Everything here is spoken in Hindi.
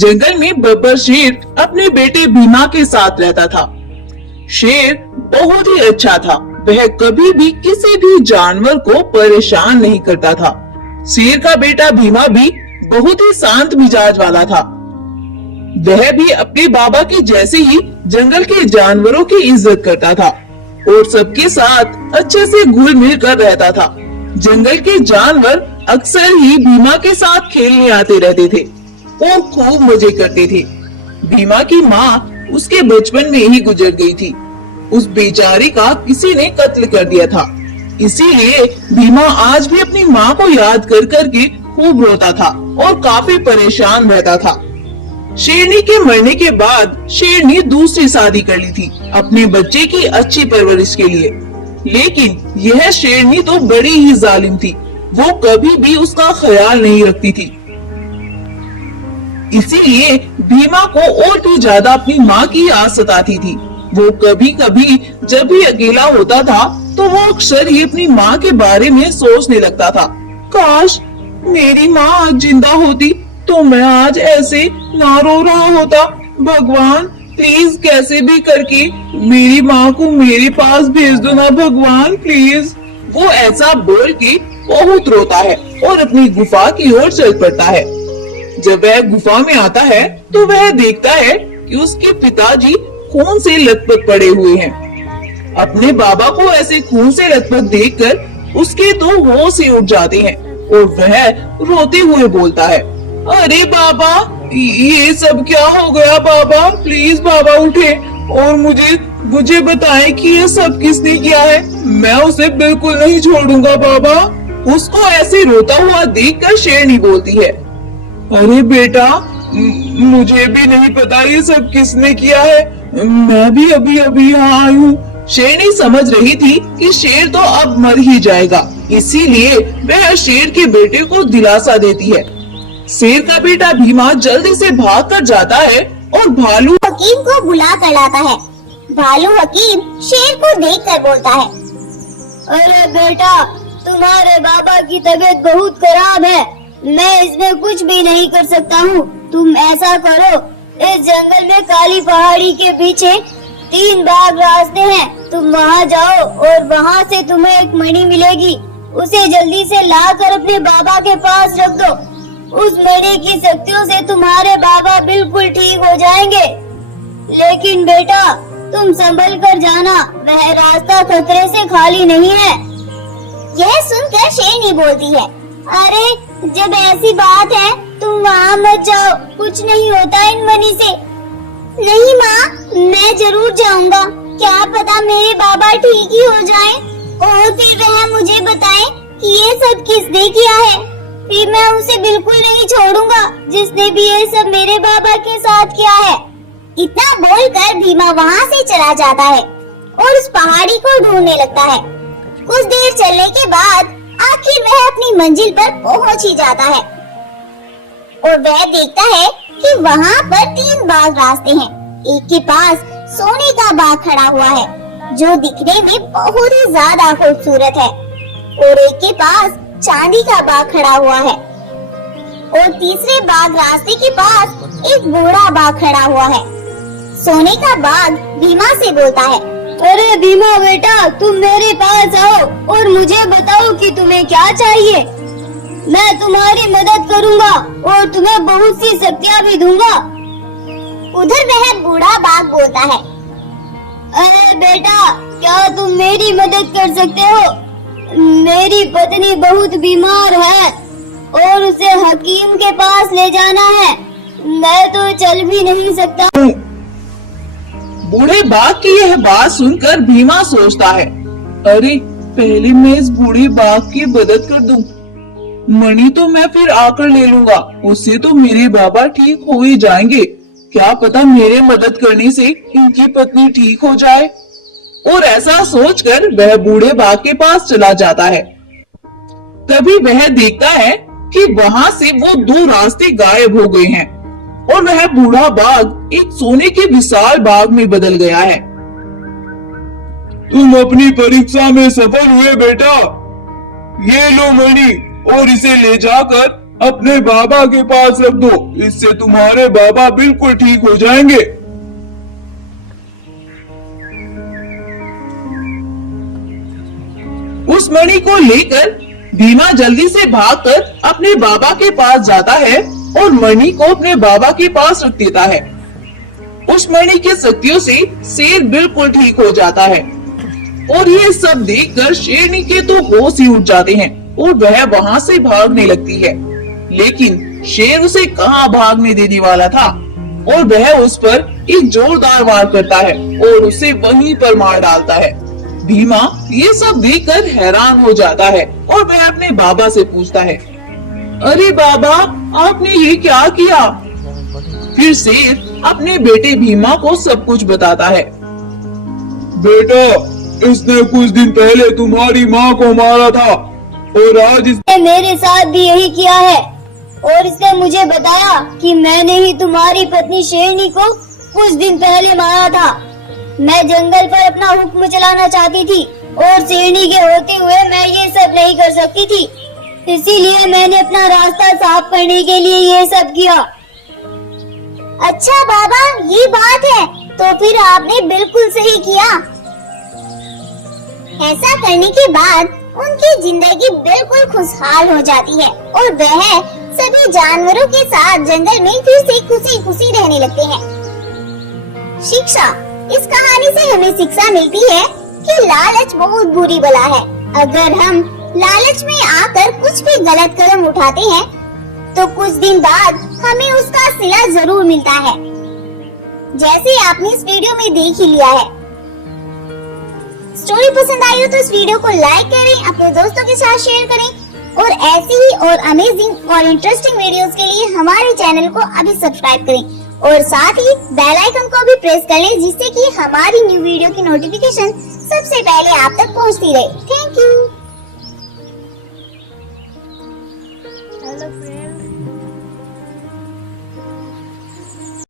जंगल में बब्बर शेर अपने बेटे भीमा के साथ रहता था। शेर बहुत ही अच्छा था। वह कभी भी किसी भी जानवर को परेशान नहीं करता था। शेर का बेटा भीमा भी बहुत ही शांत मिजाज वाला था। वह भी अपने बाबा के जैसे ही जंगल के जानवरों की इज्जत करता था और सबके साथ अच्छे से घुल मिल कर रहता था। जंगल के जानवर अक्सर ही भीमा के साथ खेलने आते रहते थे और खूब मजे करते थे। भीमा की माँ उसके बचपन में ही गुजर गई थी। उस बेचारी का किसी ने कत्ल कर दिया था। इसीलिए भीमा आज भी अपनी माँ को याद कर करके खूब रोता था और काफी परेशान रहता था। शेरनी के मरने के बाद शेरनी दूसरी शादी कर ली थी अपने बच्चे की अच्छी परवरिश के लिए। लेकिन यह शेरनी तो बड़ी ही जालिम थी। वो कभी भी उसका ख्याल नहीं रखती थी। इसीलिए भीमा को और भी ज्यादा अपनी माँ की याद सताती थी। वो कभी कभी जब भी अकेला होता था तो वो अक्सर ही अपनी माँ के बारे में सोचने लगता था। काश मेरी माँ आज जिंदा होती तो मैं आज ऐसे ना रो रहा होता। भगवान प्लीज कैसे भी करके मेरी माँ को मेरे पास भेज दो ना भगवान प्लीज। वो ऐसा बोल के बहुत रोता है और अपनी गुफा की ओर चल पड़ता है। जब वह गुफा में आता है तो वह देखता है कि उसके पिताजी खून से लथपथ पड़े हुए हैं। अपने बाबा को ऐसे खून से लथपथ देखकर उसके तो होश ही उड़ जाते हैं और वह रोते हुए बोलता है, अरे बाबा ये सब क्या हो गया बाबा, प्लीज बाबा उठे और मुझे बताएं कि ये सब किसने किया है। मैं उसे बिल्कुल नहीं छोड़ूंगा बाबा। उसको ऐसे रोता हुआ देखकर शेरनी बोलती है, अरे बेटा मुझे भी नहीं पता ये सब किसने किया है। मैं भी अभी अभी यहाँ आई हूँ। शेरनी समझ रही थी कि शेर तो अब मर ही जाएगा। इसीलिए वह शेर के बेटे को दिलासा देती है। शेर का बेटा भीमा जल्दी से भाग कर जाता है और भालू हकीम को बुला कर लाता है। भालू हकीम शेर को देखकर बोलता है, अरे बेटा तुम्हारे बाबा की तबीयत बहुत खराब है। मैं इसमें कुछ भी नहीं कर सकता हूँ। तुम ऐसा करो, इस जंगल में काली पहाड़ी के पीछे 3 बाग रास्ते हैं। तुम वहाँ जाओ और वहाँ से तुम्हें एक मणि मिलेगी। उसे जल्दी से लाकर अपने बाबा के पास रख दो। उस मणि की शक्तियों से तुम्हारे बाबा बिल्कुल ठीक हो जाएंगे। लेकिन बेटा तुम संभल कर जाना, वह रास्ता खतरे से खाली नहीं है। यह सुनकर शेरनी बोलती है, अरे जब ऐसी बात है तुम वहाँ मत जाओ, कुछ नहीं होता इन मणि से। नहीं माँ मैं जरूर जाऊँगा, क्या पता मेरे बाबा ठीक ही हो जाएं और फिर वह मुझे बताएं कि ये सब किसने किया है। फिर मैं उसे बिल्कुल नहीं छोड़ूंगा जिसने भी ये सब मेरे बाबा के साथ किया है। इतना बोलकर भीमा वहाँ से चला जाता है और उस पहाड़ी को ढूंढने लगता है। कुछ देर चलने के बाद आखिर वह अपनी मंजिल पर पहुँच ही जाता है और वह देखता है कि वहाँ पर 3 बाग रास्ते हैं। एक के पास सोने का बाग खड़ा हुआ है जो दिखने में बहुत ही ज्यादा खूबसूरत है और एक के पास चांदी का बाग खड़ा हुआ है और तीसरे बाग रास्ते के पास एक बूढ़ा बाग खड़ा हुआ है। सोने का बाग भीमा से बोलता है, अरे भीमा बेटा तुम मेरे पास आओ और मुझे बताओ कि तुम्हें क्या चाहिए। मैं तुम्हारी मदद करूँगा और तुम्हें बहुत सी शक्तियाँ भी दूंगा। उधर वह बूढ़ा बाग बोलता है, अरे बेटा क्या तुम मेरी मदद कर सकते हो? मेरी पत्नी बहुत बीमार है और उसे हकीम के पास ले जाना है। मैं तो चल भी नहीं सकता। बूढ़े बाघ की यह बात सुनकर भीमा सोचता है, अरे पहले मैं इस बूढ़े बाघ की मदद कर दूं। मणि तो मैं फिर आकर ले लूंगा, उससे तो मेरे बाबा ठीक हो ही जाएंगे। क्या पता मेरे मदद करने से इनकी पत्नी ठीक हो जाए। और ऐसा सोचकर वह बूढ़े बाघ के पास चला जाता है। तभी वह देखता है कि वहाँ से वो 2 रास्ते गायब हो गए हैं और वह बूढ़ा बाघ एक सोने के विशाल बाग में बदल गया है। तुम अपनी परीक्षा में सफल हुए बेटा। ये लो मणि और इसे ले जाकर अपने बाबा के पास रख दो, इससे तुम्हारे बाबा बिल्कुल ठीक हो जाएंगे। उस मणि को लेकर भीमा जल्दी से भागकर अपने बाबा के पास जाता है और मणि को अपने बाबा के पास रख देता है। उस मणि की शक्तियों से शेर बिल्कुल ठीक हो जाता है और ये सब देखकर शेरनी के तो होश ही उठ जाते हैं और वह वहां से भागने लगती है। लेकिन शेर उसे कहाँ भागने देने वाला था और वह उस पर एक जोरदार वार करता है और उसे वहीं पर मार डालता है। भीमा ये सब देखकर हैरान हो जाता है और वह अपने बाबा से पूछता है, अरे बाबा, आपने ये क्या किया? फिर शेर अपने बेटे भीमा को सब कुछ बताता है। बेटा, इसने कुछ दिन पहले तुम्हारी माँ को मारा था और आज इसने मेरे साथ भी यही किया है और इसने मुझे बताया कि मैंने ही तुम्हारी पत्नी शेरनी को कुछ दिन पहले मारा था। मैं जंगल पर अपना हुक्म चलाना चाहती थी और शेरनी के होते हुए मैं ये सब नहीं कर सकती थी, इसीलिए मैंने अपना रास्ता साफ करने के लिए ये सब किया। अच्छा बाबा, ये बात है, तो फिर आपने बिल्कुल सही किया। ऐसा करने के बाद उनकी जिंदगी बिल्कुल खुशहाल हो जाती है और वह सभी जानवरों के साथ जंगल में फिर से खुशी खुशी रहने लगते हैं। शिक्षा, इस कहानी से हमें शिक्षा मिलती है कि लालच बहुत बुरी बला है। अगर हम लालच में आकर कुछ भी गलत कदम उठाते हैं तो कुछ दिन बाद हमें उसका सिला जरूर मिलता है, जैसे आपने इस वीडियो में देख ही लिया है। स्टोरी पसंद आई हो तो इस वीडियो को लाइक करें, अपने दोस्तों के साथ शेयर करें और ऐसी ही और अमेजिंग और इंटरेस्टिंग वीडियोस के लिए हमारे चैनल को अभी सब्सक्राइब करें और साथ ही बेल आइकन को भी प्रेस कर लें, जिससे कि हमारी न्यू वीडियो की नोटिफिकेशन सबसे पहले आप तक पहुंचती रहे। Thank you. Hello friends,